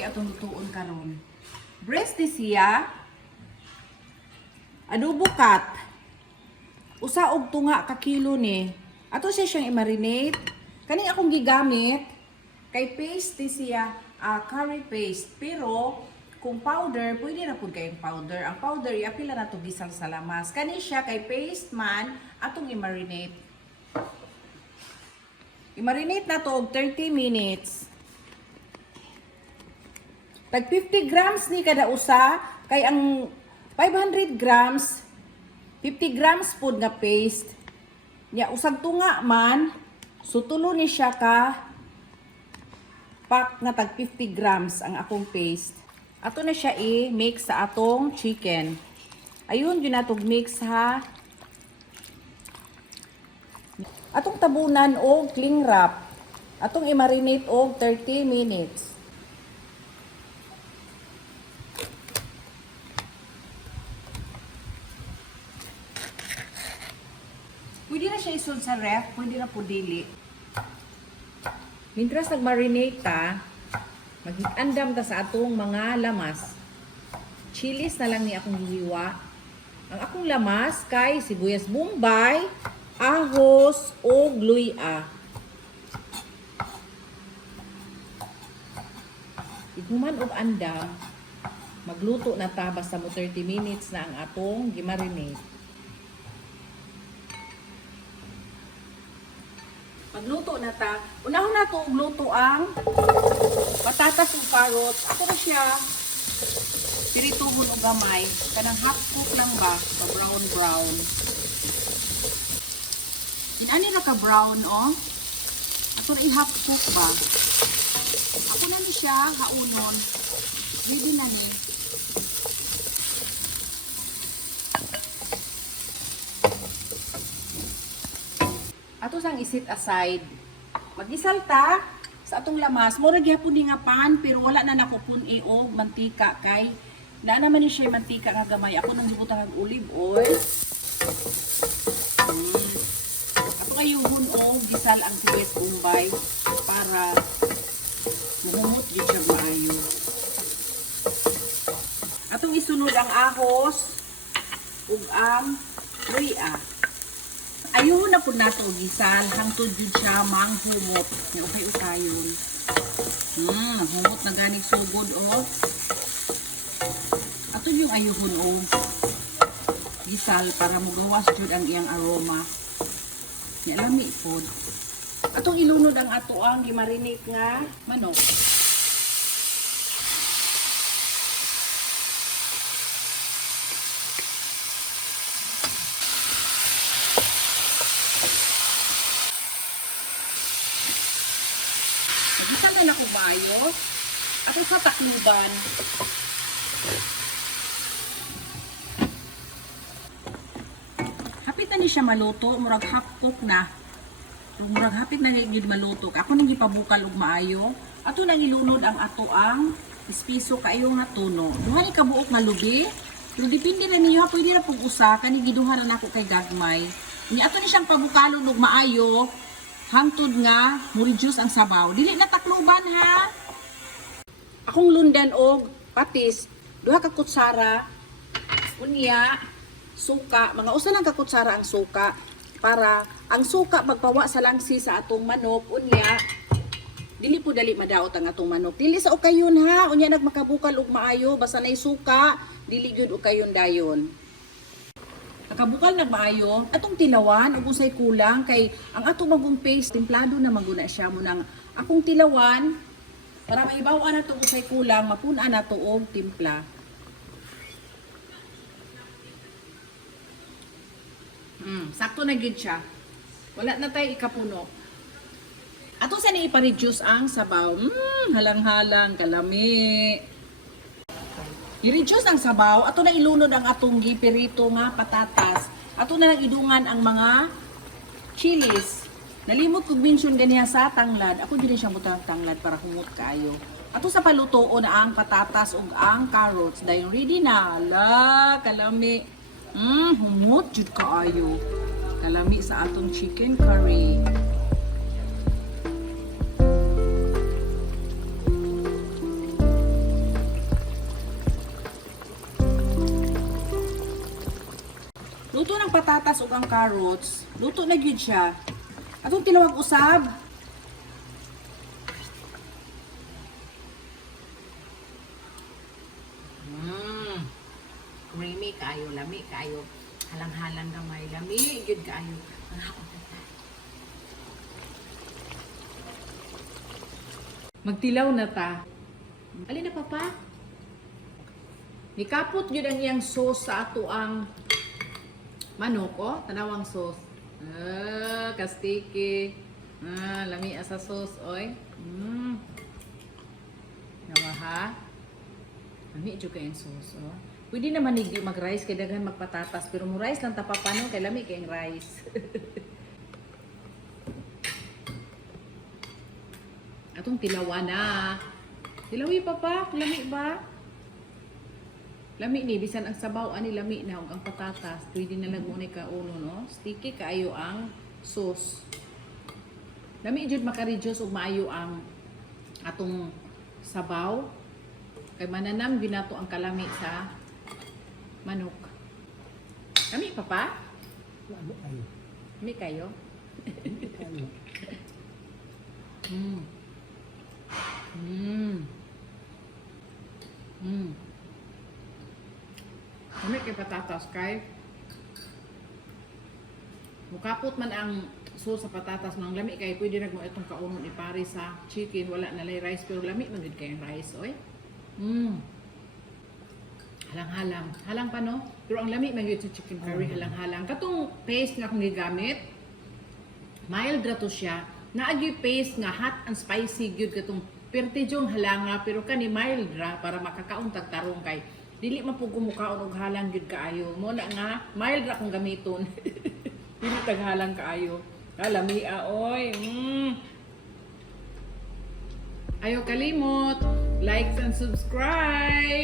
Mao'y atong lutuon karon. Breast ni siya. Adobo cut. Usa og tunga ka kilo ni. Ato siya siyang i-marinate. Kani akong gigamit kay paste ni siya, curry paste. Pero kung powder, pwede na pud kayong powder. Ang powder iapila na to gisal sa lamas. Kani siya kay paste man atong i-marinate. I-marinate na to og 30 minutes. Tag 50 grams ni kada usa kay ang 500 grams 50 grams pod nga paste nya usag tunga man so tulo ni siya ka pack nga tag 50 grams ang akong paste. Ato na siya i-mix sa atong chicken. Ayun yun natog mix ha. Atong tabunan og cling wrap. Atong i-marinate og 30 minutes. Pwede na siya isod sa ref, pwede na po dili. Mintras nag-marinate ta, mag-andam ta sa atong mga lamas. Chilis na lang ni akong hiwa. Ang akong lamas kay sibuyas bombay, ahos, o luya. Iguman og andam, magluto na ta basta mo 30 minutes na ang atong gimarinate. Magluto na ta. Unahon na to luto ang patatas ug carrots. Ako na siya pirituhon og gamay. Kanang half cook lang ba, brown. Inani ra ka brown oh. Ako na i-half cook ba. Ako na ni siya haunon. Ready na ni. Ato sang isit aside. Mag-isal ta sa atong lamas. Mura gyapon ni nga pan pero wala na nakupun og mantika kay na naman ni siya mantika nga gamay. Ako nang gibutang og olive oil. Ato kayuhon og gisal ang sibuyas bombay para muhumot gyud siya maayo. Atong isunod ang ahos ug ang luya. Ayun na po nato gisal hangtod jud siya manghumot. Nga ukay-ukayon. Humot na ganing sugod oh. Ato yung ayuhon oh. Gisal para mugawas jud ang iyang aroma. Nya lami pod. Atong ilunod ang ato ang gimarinate nga manok. Isa na ako bayo. Ako sa takluban. Hapit na ni siya maluto. Murag half cook na. Murag hapit na yun maluto. Ako nang ipabukal og maayo. Ato nang ilunod ang ato ang ispiso kayo nga tuno. Duha ni kabuok nga lubi. Pero depende na niyo. Pwede na pong usa. Kani giduha na ako kay gagmay. Ni ato ni siyang pabukalon og maayo. Hangtod nga, mo-reduce ang sabaw. Dili na takluban ha. Akong lundan og patis, duha ka kutsara, unya, suka, mga usa lang ka kutsara ang suka para ang suka magpawa sa langsi sa atong manok, unya, dili po dali madaot ang atong manok. Dili sa ukayon ha, unya nagmakabukal og maayo, basta nay suka, dili gyud ukayon dayon. Nakabukal nagmaayo, atong tilawan ug usay kulang kay ang atong magong paste templado na maguna siya mo nang akong tilawan para maibaw-an nato usay kulang mapun-an nato og timpla. Sakto na gid siya. Wala na tay ikapuno. Ato sa ni ipa-reduce ang sabaw. Halang-halang kalami. I-reduce ang sabaw, ato na ilunod ang atong gipirito nga patatas. Ato na lang idungan ang mga chilis. Nalimot kog mention ganiya sa tanglad. Ako din siyang butang tanglad para humot kaayo. Ato sa paluto na ang patatas ug ang carrots. Dayon ready na. Ala, kalami. Humot jud kaayo. Kalami sa atong chicken curry. patatas ug ang carrots, luto na gyud siya. Atong tinawag usab. Creamy kayo, lami kayo. Halang-halang gamay, lami gyud kayo. Ang hapon na ta. Magtilaw na ta. Alin na papa? Nikapot gyud ang iyang sauce sa ato ang manok, oh. Tanawang sauce. Kastiki. Lami sa sauce, oy. Nawa ha? Lami jud kay ang sauce, oh. Pwede naman hindi mag-rice kay daghan magpatatas, pero mo rice lang tapapano kay lami kay ang rice. Atong tilawan na. Tilawi papa, lami ba? Lami ni bisan ang sabaw ani lami na ug ang patatas, pwede na lang unay ka ulo no. Sticky kaayo ang sauce. Lami jud maka-reduce ug maayo ang atong sabaw. Kay mananam binato ang kalami sa manok. Lami papa? Lami kayo. Lami kay patatas kay mukapot man ang sauce sa patatas nang lami kay pwede nagmo itong kaunon ipare sa chicken, wala na lay rice pero lami man gid kay ang rice oy. Halang-halang. Halang pa no? Pero ang lami man gyud sa chicken curry halang-halang. Katong paste nga akong gigamit, mild ra to siya. Naagi paste nga hot and spicy gyud katong pertijong halanga pero kani mild ra para makakaon tag tarong kay dili man pug kumukaon og halang gyud kaayo. Mo na nga mild ra kung gamiton. Dili tag halang kaayo. Lami oy. Ayaw kalimot, like and subscribe.